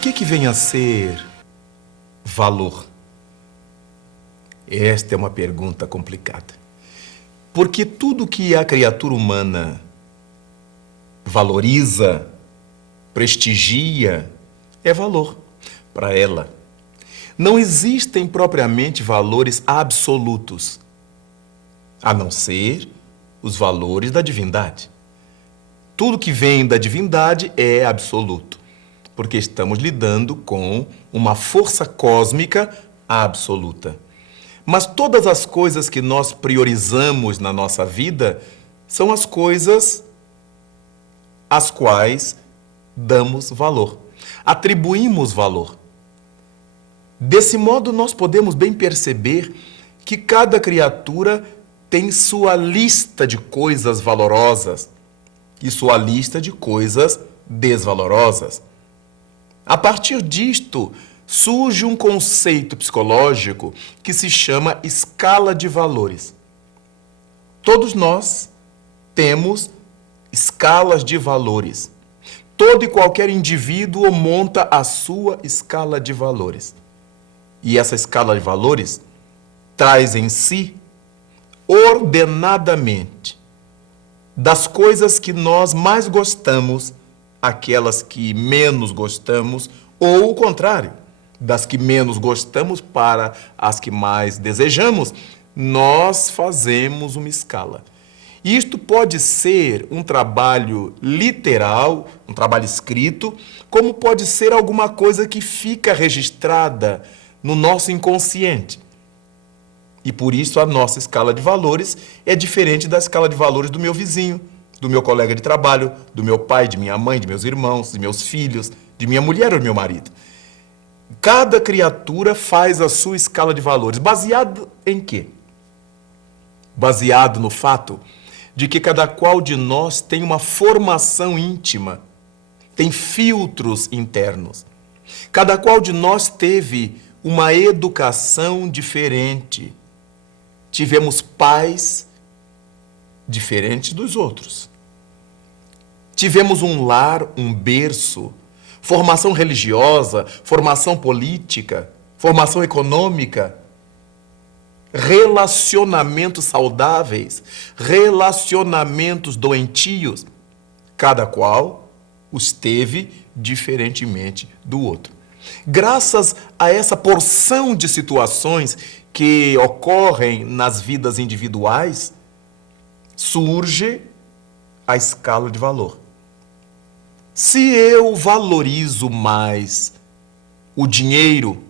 que vem a ser valor? Esta é uma pergunta complicada. Porque tudo que a criatura humana valoriza, prestigia, é valor para ela. Não existem propriamente valores absolutos, a não ser os valores da divindade. Tudo que vem da divindade é absoluto, porque estamos lidando com uma força cósmica absoluta. Mas todas as coisas que nós priorizamos na nossa vida são as coisas às quais damos valor, atribuímos valor. Desse modo, nós podemos bem perceber que cada criatura tem sua lista de coisas valorosas e sua lista de coisas desvalorosas. A partir disto, surge um conceito psicológico que se chama escala de valores. Todos nós temos escalas de valores. Todo e qualquer indivíduo monta a sua escala de valores. E essa escala de valores traz em si, ordenadamente, das coisas que nós mais gostamos, aquelas que menos gostamos, ou o contrário, das que menos gostamos para as que mais desejamos, nós fazemos uma escala. Isto pode ser um trabalho literal, um trabalho escrito, como pode ser alguma coisa que fica registrada no nosso inconsciente. E por isso a nossa escala de valores é diferente da escala de valores do meu vizinho, do meu colega de trabalho, do meu pai, de minha mãe, de meus irmãos, de meus filhos, de minha mulher ou do meu marido. Cada criatura faz a sua escala de valores. Baseado em quê? Baseado no fato de que cada qual de nós tem uma formação íntima, tem filtros internos. Cada qual de nós teve uma educação diferente. Tivemos pais diferentes dos outros. Tivemos um lar, um berço, formação religiosa, formação política, formação econômica, relacionamentos saudáveis, relacionamentos doentios. Cada qual os teve diferentemente do outro. Graças a essa porção de situações que ocorrem nas vidas individuais, surge a escala de valor. Se eu valorizo mais o dinheiro,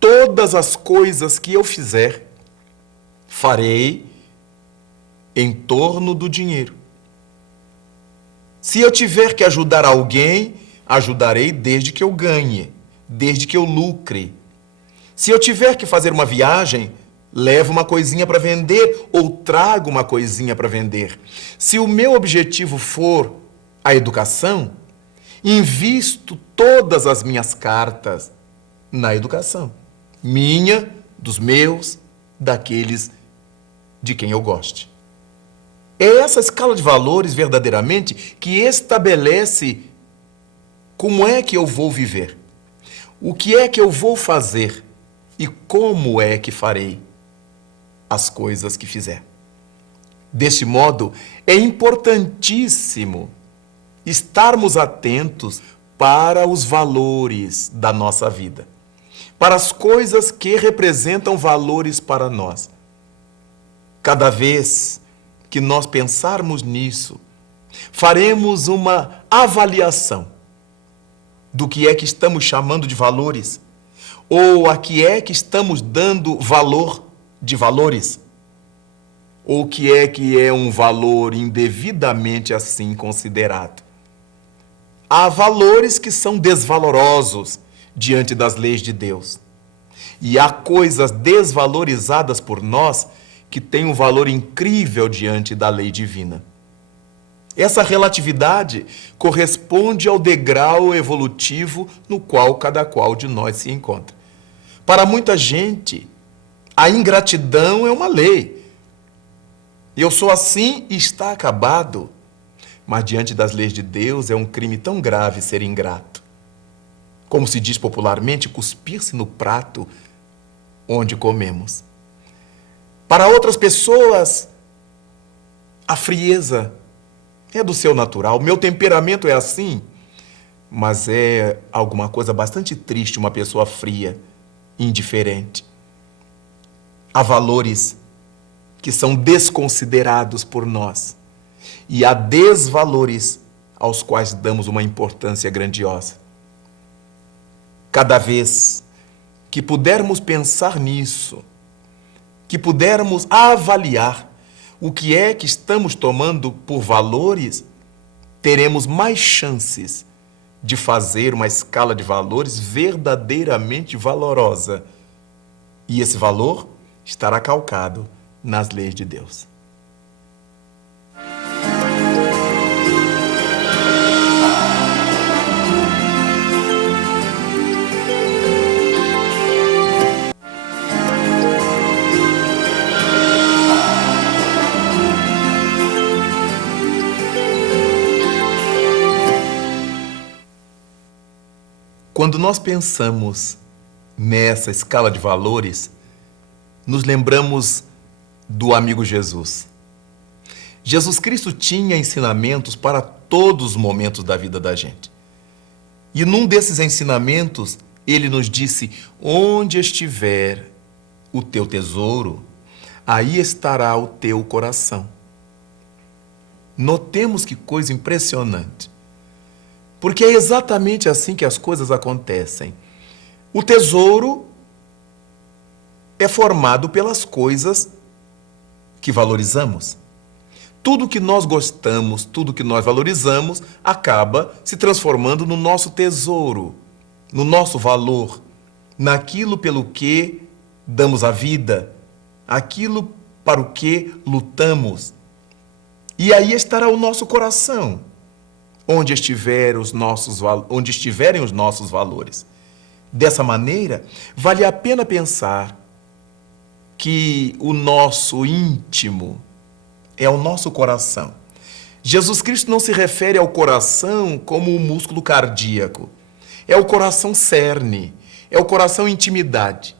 todas as coisas que eu fizer, farei em torno do dinheiro. Se eu tiver que ajudar alguém, ajudarei desde que eu ganhe, desde que eu lucre. Se eu tiver que fazer uma viagem, levo uma coisinha para vender ou trago uma coisinha para vender. Se o meu objetivo for a educação, invisto todas as minhas cartas na educação. Minha, dos meus, daqueles de quem eu goste. É essa escala de valores, verdadeiramente, que estabelece como é que eu vou viver, o que é que eu vou fazer e como é que farei as coisas que fizer. Deste modo, é importantíssimo estarmos atentos para os valores da nossa vida, para as coisas que representam valores para nós. Cada vez que nós pensarmos nisso, faremos uma avaliação do que é que estamos chamando de valores, ou a que é que estamos dando valor de valores, ou o que é um valor indevidamente assim considerado. Há valores que são desvalorosos diante das leis de Deus. E há coisas desvalorizadas por nós que têm um valor incrível diante da lei divina. Essa relatividade corresponde ao degrau evolutivo no qual cada qual de nós se encontra. Para muita gente, a ingratidão é uma lei. Eu sou assim e está acabado. Mas diante das leis de Deus é um crime tão grave ser ingrato. como se diz popularmente, cuspir-se no prato onde comemos. Para outras pessoas, a frieza é do seu natural. Meu temperamento é assim, mas é alguma coisa bastante triste uma pessoa fria, indiferente. Há valores que são desconsiderados por nós e há desvalores aos quais damos uma importância grandiosa. Cada vez que pudermos pensar nisso, que pudermos avaliar o que é que estamos tomando por valores, teremos mais chances de fazer uma escala de valores verdadeiramente valorosa. E esse valor estará calcado nas leis de Deus. Quando nós pensamos nessa escala de valores, nos lembramos do amigo Jesus. Jesus Cristo tinha ensinamentos para todos os momentos da vida da gente. E num desses ensinamentos, ele nos disse: onde estiver o teu tesouro, aí estará o teu coração. Notemos que coisa impressionante. Porque é exatamente assim que as coisas acontecem. O tesouro é formado pelas coisas que valorizamos. Tudo que nós gostamos, tudo que nós valorizamos, acaba se transformando no nosso tesouro, no nosso valor, naquilo pelo que damos a vida, aquilo para o que lutamos. E aí estará o nosso coração, onde estiverem os nossos valores. Dessa maneira, vale a pena pensar que o nosso íntimo é o nosso coração. Jesus Cristo não se refere ao coração como um músculo cardíaco. É o coração cerne, é o coração intimidade,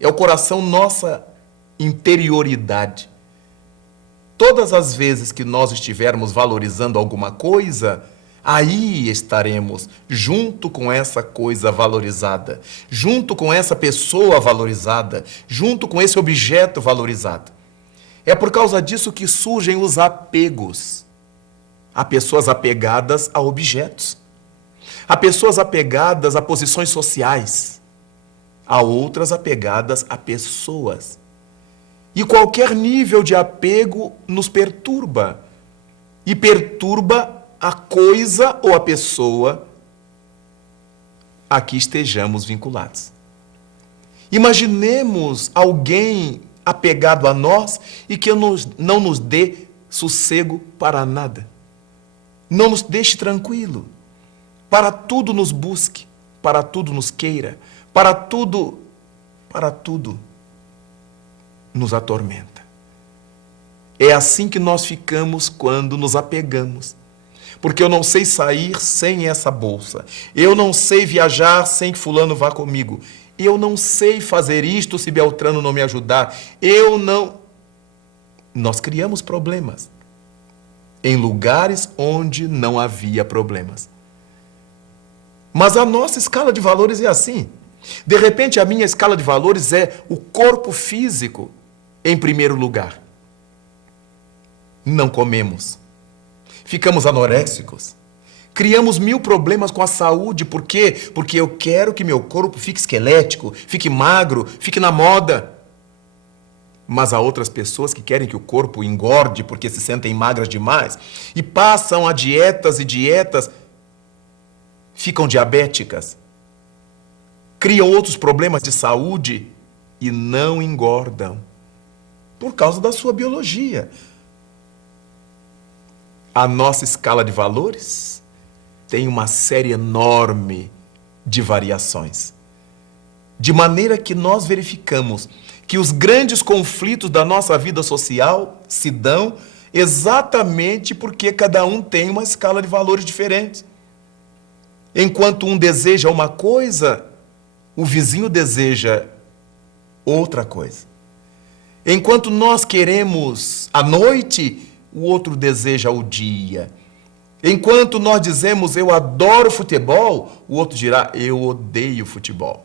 é o coração nossa interioridade. Todas as vezes que nós estivermos valorizando alguma coisa, aí estaremos junto com essa coisa valorizada, junto com essa pessoa valorizada, junto com esse objeto valorizado. É por causa disso que surgem os apegos. Há pessoas apegadas a objetos. Há pessoas apegadas a posições sociais. Há outras apegadas a pessoas. E qualquer nível de apego nos perturba. E perturba a coisa ou a pessoa a que estejamos vinculados. Imaginemos alguém apegado a nós e que não nos dê sossego para nada. Não nos deixe tranquilo. Para tudo nos busque, para tudo nos queira, para tudo nos atormenta. É assim que nós ficamos quando nos apegamos. Porque eu não sei sair sem essa bolsa. Eu não sei viajar sem que fulano vá comigo. Eu não sei fazer isto se Beltrano não me ajudar. Nós criamos problemas em lugares onde não havia problemas. Mas a nossa escala de valores é assim. De repente, a minha escala de valores é o corpo físico em primeiro lugar. Não comemos. Ficamos anoréxicos. Criamos 1000 problemas com a saúde. Por quê? Porque eu quero que meu corpo fique esquelético, fique magro, fique na moda. Mas há outras pessoas que querem que o corpo engorde porque se sentem magras demais e passam a dietas e dietas, ficam diabéticas, criam outros problemas de saúde e não engordam por causa da sua biologia. A nossa escala de valores tem uma série enorme de variações. De maneira que nós verificamos que os grandes conflitos da nossa vida social se dão exatamente porque cada um tem uma escala de valores diferente. Enquanto um deseja uma coisa, o vizinho deseja outra coisa. Enquanto nós queremos a noite, o outro deseja o dia. Enquanto nós dizemos eu adoro futebol, o outro dirá eu odeio futebol.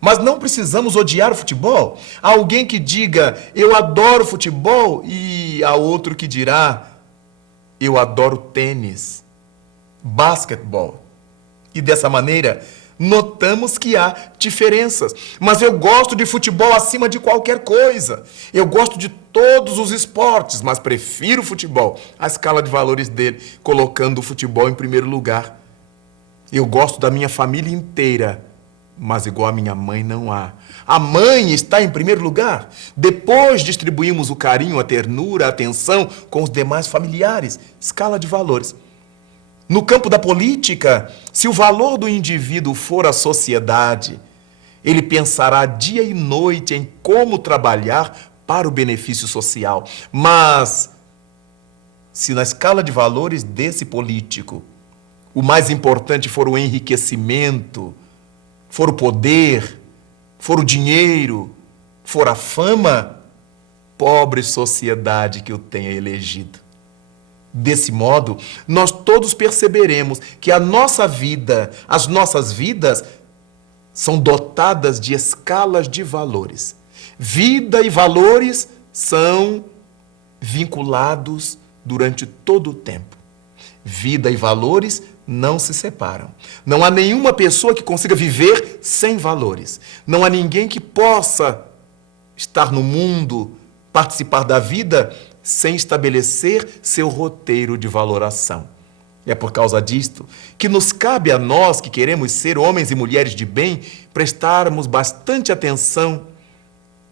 Mas não precisamos odiar o futebol. Há alguém que diga eu adoro futebol e há outro que dirá eu adoro tênis, basquetebol. E dessa maneira, notamos que há diferenças. Mas eu gosto de futebol acima de qualquer coisa. Eu gosto de todos os esportes, mas prefiro o futebol. A escala de valores dele, colocando o futebol em primeiro lugar. Eu gosto da minha família inteira, mas igual a minha mãe não há. A mãe está em primeiro lugar. Depois distribuímos o carinho, a ternura, a atenção com os demais familiares. Escala de valores. No campo da política, se o valor do indivíduo for a sociedade, ele pensará dia e noite em como trabalhar para o benefício social. Mas, se na escala de valores desse político, o mais importante for o enriquecimento, for o poder, for o dinheiro, for a fama, pobre sociedade que o tenha elegido. Desse modo, nós todos perceberemos que a nossa vida, as nossas vidas, são dotadas de escalas de valores. Vida e valores são vinculados durante todo o tempo. Vida e valores não se separam. Não há nenhuma pessoa que consiga viver sem valores. Não há ninguém que possa estar no mundo, participar da vida, sem estabelecer seu roteiro de valoração. É por causa disto que nos cabe a nós, que queremos ser homens e mulheres de bem, prestarmos bastante atenção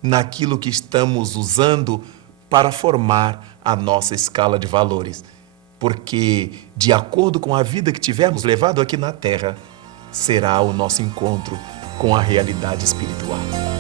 naquilo que estamos usando para formar a nossa escala de valores. Porque, de acordo com a vida que tivermos levado aqui na Terra, será o nosso encontro com a realidade espiritual.